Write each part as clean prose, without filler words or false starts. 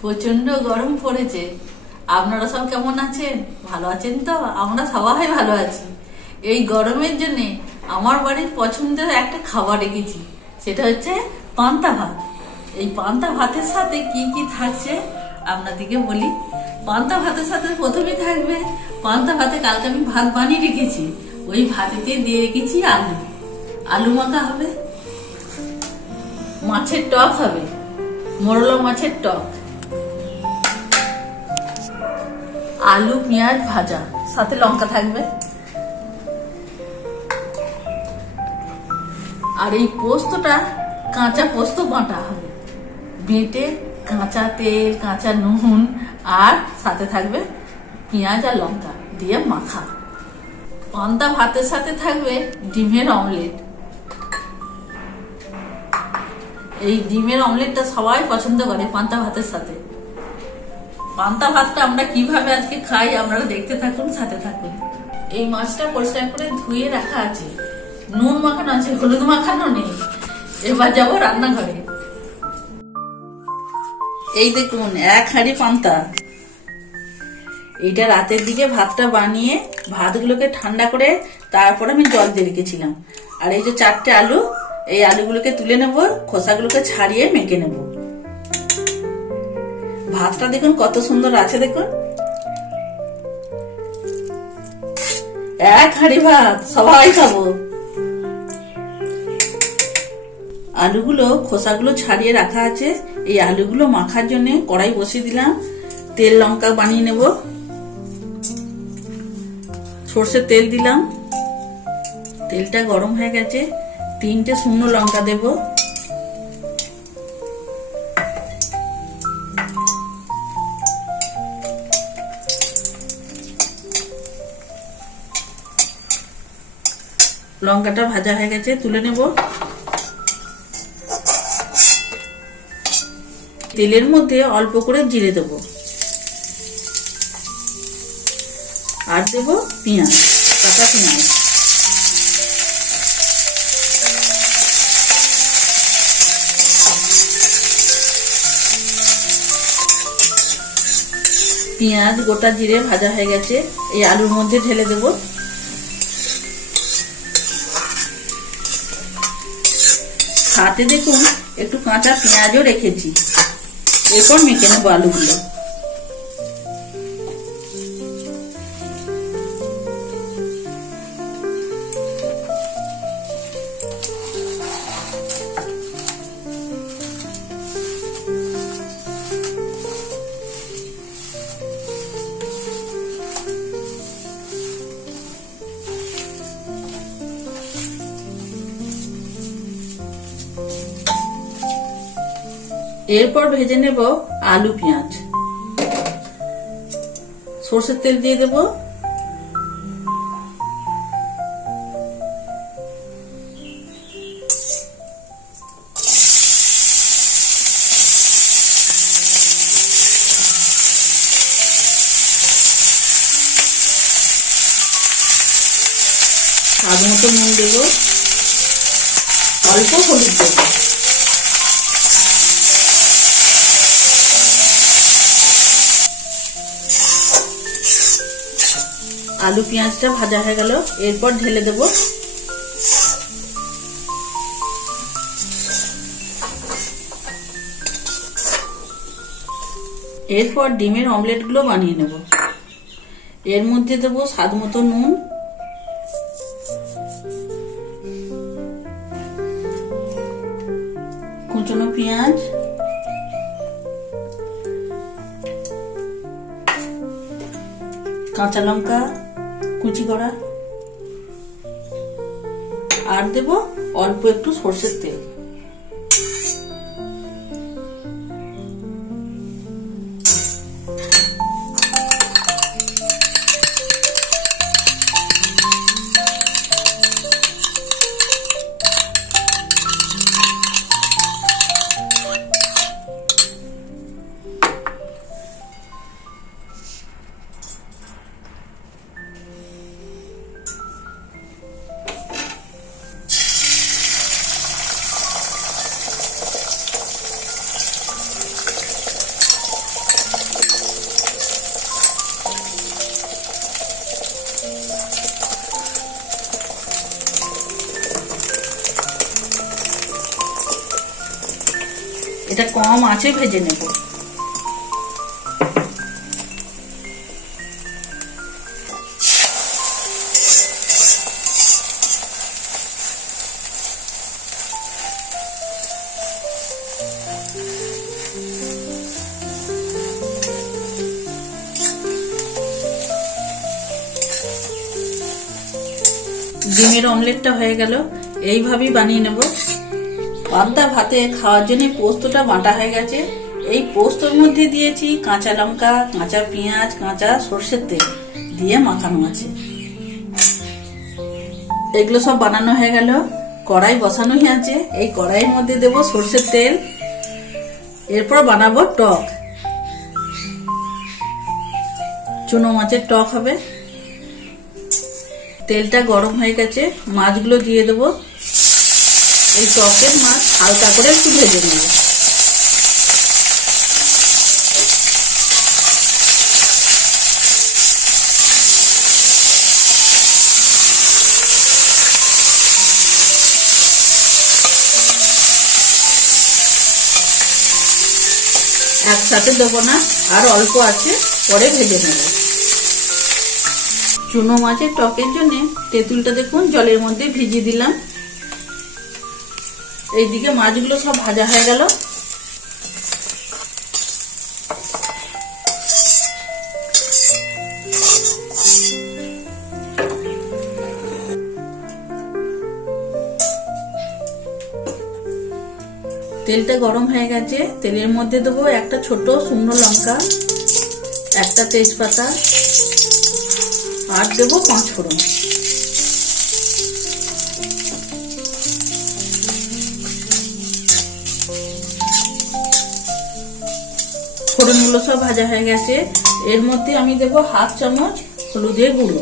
প্রচন্ড গরম পড়েছে। আপনারা সব কেমন আছেন? ভালো আছেন তো? আমরা সবাই ভালো আছি। এই গরমের জন্য আমার বাড়ির পছন্দের একটা খাবার রেখেছি, সেটা হচ্ছে পান্তা ভাত। এই পান্তা ভাতের সাথে কি কি থাকছে আপনাদেরকে বলি। পান্তা ভাতের সাথে প্রথমে থাকবে, পান্তা ভাতে কালকে আমি ভাত বানিয়ে রেখেছি, ওই ভাতেতে দিয়ে রেখেছি আলু। আলু মাখা হবে, মাছের টক হবে, মোরলা মাছের টক, আলু পেঁয়াজ ভাজা, সাথে লঙ্কা থাকবে। আর এই পোস্তটা কাঁচা পোস্ত বাটা হবে, বেটে কাঁচা তেল কাঁচা নুন আর সাথে থাকবে পেঁয়াজ আর লঙ্কা দিয়ে মাখা। পান্তা ভাতের সাথে থাকবে ডিমের অমলেট। এই ডিমের অমলেটটা সবাই পছন্দ করে পান্তা ভাতের সাথে। পান্তা ভাতটা আমরা কিভাবে আজকে খাই আপনারা দেখতে থাকুন, সাথে থাকুন। এই মাছটা পরিষ্কার করে ধুয়ে রাখা আছে, নুন মাখানো আছে, হলুদ মাখানো নেই। এবার যাবো রান্নাঘরে। এই দেখুন এক হাঁড়ি পান্তা। এইটা রাতের দিকে ভাতটা বানিয়ে ভাতগুলোকে ঠান্ডা করে তারপর আমি জল দিয়ে রেখেছিলাম। আর এই যে 4টে আলু, এই আলুগুলোকে তুলে নেব, খোসাগুলোকে ছাড়িয়ে মেখে নেব। ভাতটা দেখুন কত সুন্দর আছে, দেখুন এক হাঁড়ি ভাত সবাই খাবো। আলুগুলো খোসাগুলো ছাড়িয়ে রাখা আছে। এই আলুগুলো মাখার জন্য কড়াই বসিয়ে দিলাম। তেল লঙ্কা বানিয়ে নেব। সর্ষের তেল দিলাম, তেলটা গরম হয়ে গেছে। 3টে শুকনো লঙ্কা দেব, লঙ্কাটা ভাজা হয়ে গেছে, তুলে নেব। তেলের মধ্যে অল্প করে জিরে দেব আর দেব পেঁয়াজ, কাঁচা পেঁয়াজ। পেঁয়াজ গোটা জিরে ভাজা হয়ে গেছে, এই আলুর মধ্যে ঢেলে দেব। সাথে দেখুন একটু কাঁচা পেঁয়াজও রেখেছি। এরপর মেখে নেবো আলুগুলো। এরপর ভেজে নেব আলু পেঁয়াজ। সরষের তেল দিয়ে দেব, স্বাদ মতো নুন দেব, অল্প হলুদ দেব। আলু পেঁয়াজটা ভাজা হয়ে গেল, এরপর ঢেলে দেব। এরপর ডিমের অমলেট গুলো বানিয়ে নেব। এর মধ্যে দেব স্বাদ মতো নুন, কুচনো পেঁয়াজ, কাঁচা লঙ্কা কুচি করা, আর দেব অল্প একটু সরষের তেল। এটা কম আছে ভেজে নেব। ডিমের অমলেটটা হয়ে গেল, এইভাবেই বানিয়ে নেব। পান্তা ভাতে খাওয়ার জন্য পোস্তটা বাটা হয়ে গেছে। এই পোস্তর মধ্যে দিয়েছি কাঁচা লঙ্কা, কাঁচা পেঁয়াজ, কাঁচা সর্ষের তেল দিয়ে মাখানো আছে। এগুলো সব বানানো হয়ে গেল। কড়াই বসানো হয়ে আছে, এই কড়াইয়ের মধ্যে দেব সর্ষের তেল। এরপর বানাবো টক, চুনো মাছের টক হবে। তেলটা গরম হয়ে গেছে, মাছগুলো দিয়ে দেবো। এই টকের মাছ হালকা করে একটু ভেজে নেব। একসাথে দেবো না, আর অল্প আছে, পরে ভেজে নেব। চুনো মাছের টকের জন্য তেঁতুলটা দেখুন জলের মধ্যে ভিজিয়ে দিলাম। এইদিকে মাছগুলো সব ভাজা হয়ে গেল। তেলটা গরম হয়ে গেছে, তেলের মধ্যে দেবো একটা ছোট শুকনো লঙ্কা, একটা তেজপাতা, আর দেবো 5 ফোড়ন। ফোড়নগুলো সব ভাজা হয়ে গেছে। এর মধ্যে আমি দেবো 1/2 চামচ হলুদের গুঁড়ো।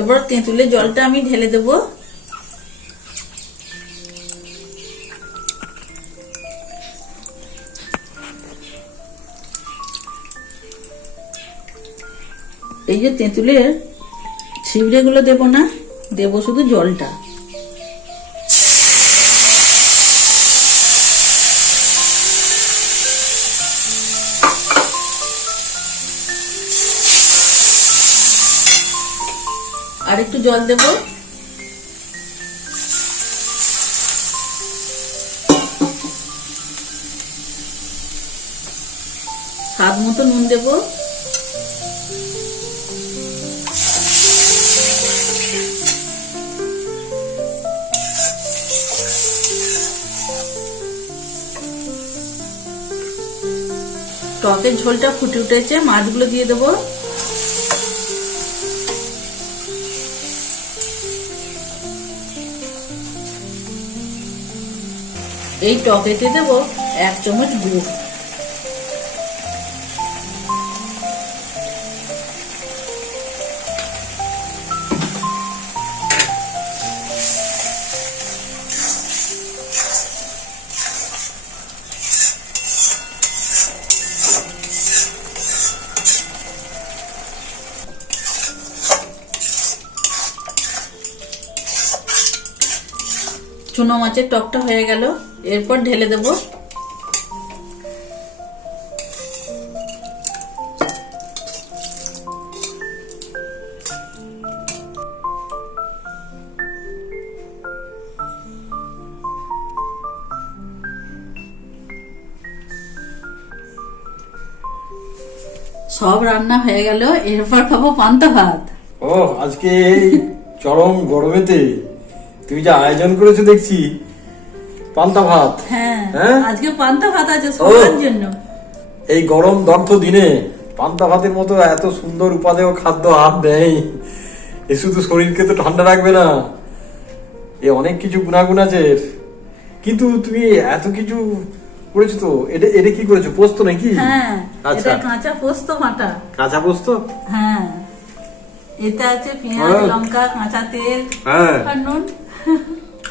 এবার তেঁতুলের জলটা আমি ঢেলে দেবো। এই যে তেঁতুলের ছিবড়ে গুলো দেবো না, দেবো শুধু জলটা। আর একটু জল দেবো। স্বাদ মতো নুন দেবো। টকের ঝোলটা ফুটে উঠেছে, মাছগুলো দিয়ে দেবো। এই টকেতে দেবো 1 চামচ গুড়। চুনো মাছের টকটা হয়ে গেল, এরপর ঢেলে দেব। সব রান্না হয়ে গেল, এরপর খাবো পান্তা ভাত। ও আজকে এই চরম গরমেতে তুমি যে আয়োজন করেছো দেখছি, পান্তা ভাত। হ্যাঁ, আজকে পান্তা ভাত আছে সবার জন্য। এই গরম দগ্ধ দিনে পান্তা ভাতের মতো এত সুন্দর উপাদেয় খাদ্য আর নেই। এ শুধু শরীরকে তো ঠান্ডা রাখবে না, এ অনেক কিছু গুণাগুণ আছে। কিন্তু তুমি এত কিছু করেছো তো, এটা কি করেছো? পোস্ত নাকি? হ্যাঁ, আচ্ছা, এটা কাঁচা পোস্ত বাটা। কাঁচা পোস্ত? হ্যাঁ, এটা আছে পেঁয়াজ, লঙ্কা, কাঁচা তেল, আর নুন।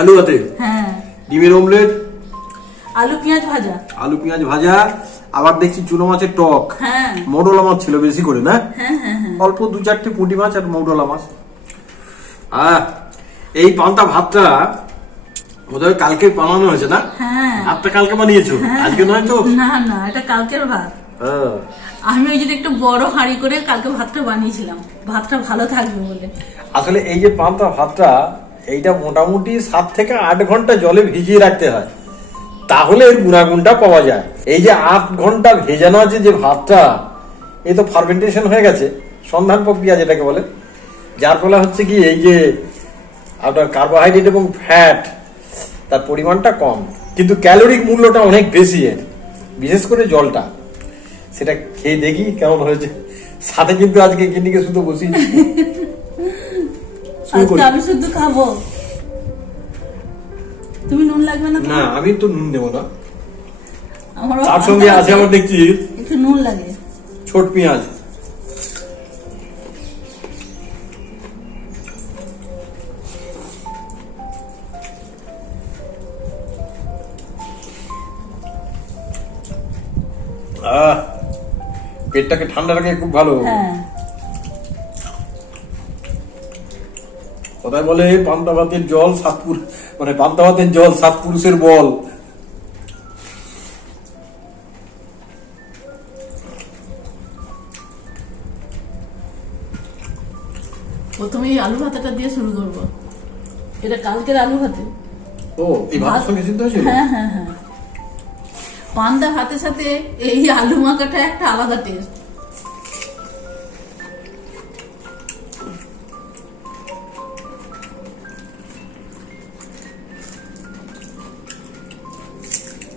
আলু ভাতে? হ্যাঁ। ডিমের অমলেট, আলু পেঁয়াজ ভাজা। আলু পেঁয়াজ ভাজা, আবার দেখছি চুনো মাছের টক। হ্যাঁ, মৌরলা মাছ ছিল বেশি করে না? হ্যাঁ হ্যাঁ হ্যাঁ, অল্প 2-4টে পুঁটি মাছ আর মৌরলা মাছ। এই পান্তা ভাতটা বোধহয় কালকে বানানো হয়েছে না? হ্যাঁ, ভাতটা কালকে বানিয়েছো, আজকে নয় তো? না না, এটা কালকের ভাত। হ্যাঁ, আমি ওই যে একটু বড় হাঁড়ি করে কালকে ভাতটা বানিয়েছিলাম, ভাতটা ভালো থাকবে বলে। আসলে এই যে পান্তা ভাতটা, এইটা মোটামুটি 7 থেকে 8 ঘন্টা জলে ভিজিয়ে রাখতে হয়, তাহলে এর গুণাগুণটা পাওয়া যায়। এই যে 8 ঘন্টা ভেজানো আছে যে ভাতটা, এই তো ফার্মেন্টেশন হয়ে গেছে, সন্ধান প্রক্রিয়া যেটাকে বলে, যার ফলে হচ্ছে কি এই যে আপনার কার্বোহাইড্রেট এবং ফ্যাট তার পরিমাণটা কম, কিন্তু ক্যালোরিক মূল্যটা অনেক বেশি এর, বিশেষ করে জলটা। সেটা খেয়ে দেখি কেমন হয়েছে। সাথে কিন্তু আজকে গিন্নিকে শুধু বসি, আমি শুধু খাবো, তুমি নুন লাগবে না? না, আমি তো নুন দেবো না। আমার তার সঙ্গে আছে আমার দেখছি একটু নুন লাগে, ছোট পেঁয়াজ। পেটটাকে ঠান্ডা রাখে খুব ভালো। হ্যাঁ, কথায় বলে পান্তা ভাতের জল 7 পুরুষ, মানে পান্তা ভাতের জল 7 পুরুষের বল। প্রথমে এই আলু ভাতাটা দিয়ে শুরু করবো। এটা কালকের আলু ভাতে। ও, এই ভাতের সঙ্গে সিদ্ধ হয়েছিল? হ্যাঁ হ্যাঁ হ্যাঁ, পান্তা ভাতের সাথে এই আলু মাখাটা একটা আলাদা টেস্ট।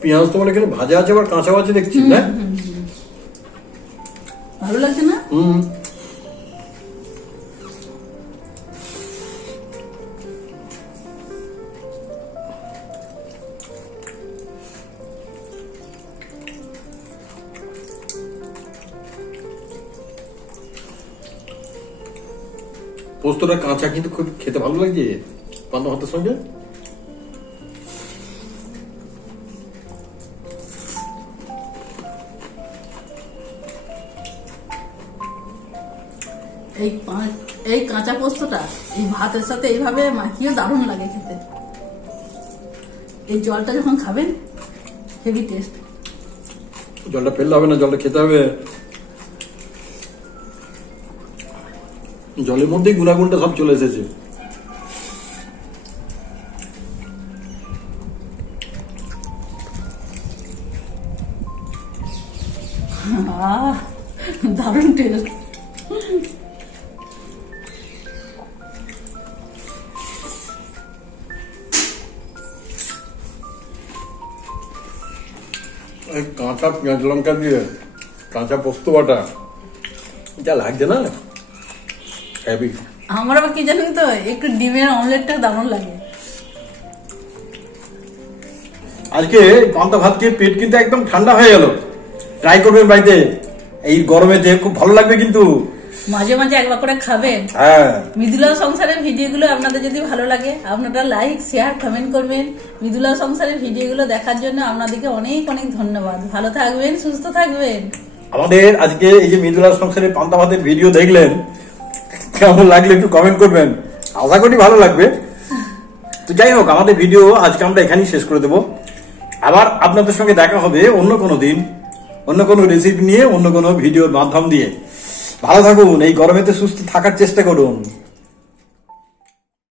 পেঁয়াজ তোমার এখানে ভাজা আছে আবার কাঁচাও আছে দেখছি, না? ভালো লাগছে না? পোস্তটা কাঁচা কিন্তু খুব খেতে ভালো লাগছে পান্তা ভাতের সঙ্গে। এই কাঁচা পোস্তটা এই ভাতের সাথে এইভাবে মাখিয়ে দারুণ লাগে খেতে। এই জলটা যখন খাবেন হেভি টেস্ট। জলটা ফেলতে হবে না, জলটা খেতে হবে। জলের মধ্যেই গুণাগুণটা সব চলে এসেছে। দারুণ টেস্ট। কাঁচা পেঁয়াজ লঙ্কা দিয়ে কাঁচা পোস্ত বাটা যা লাগছে না, হেভি। আমার আবার কি জানেন তো, একটু ডিমের অমলেটটা দারুণ লাগে। আজকে পান্তা ভাত খেয়ে পেট কিন্তু একদম ঠান্ডা হয়ে গেল। ট্রাই করবেন বাড়িতে এই গরমেতে, খুব ভালো লাগবে কিন্তু। মাঝে মাঝে একবার করে খাবেন। হ্যাঁ, মৃদুলা সংসারের ভিডিওগুলো আপনাদের যদি ভালো লাগে আপনারা লাইক শেয়ার কমেন্ট করবেন। মৃদুলা সংসারের ভিডিওগুলো দেখার জন্য আপনাদেরকে অনেক অনেক ধন্যবাদ। ভালো থাকবেন, সুস্থ থাকবেন। আমাদের আজকে এই যে মৃদুলা সংসারের পান্তা ভাতের ভিডিও দেখলেন, কেমন লাগলো একটু কমেন্ট করবেন। আশা করি ভালো লাগবে। তো যাই হোক, আমাদের ভিডিও আজকে আমরা এখানেই শেষ করে দেব। আবার আপনাদের সঙ্গে দেখা হবে অন্য কোনো দিন, অন্য কোনো রেসিপি নিয়ে, অন্য কোনো ভিডিওর মাধ্যম দিয়ে। ভালো থাকুন, এই গরমেতে সুস্থ থাকার চেষ্টা করুন।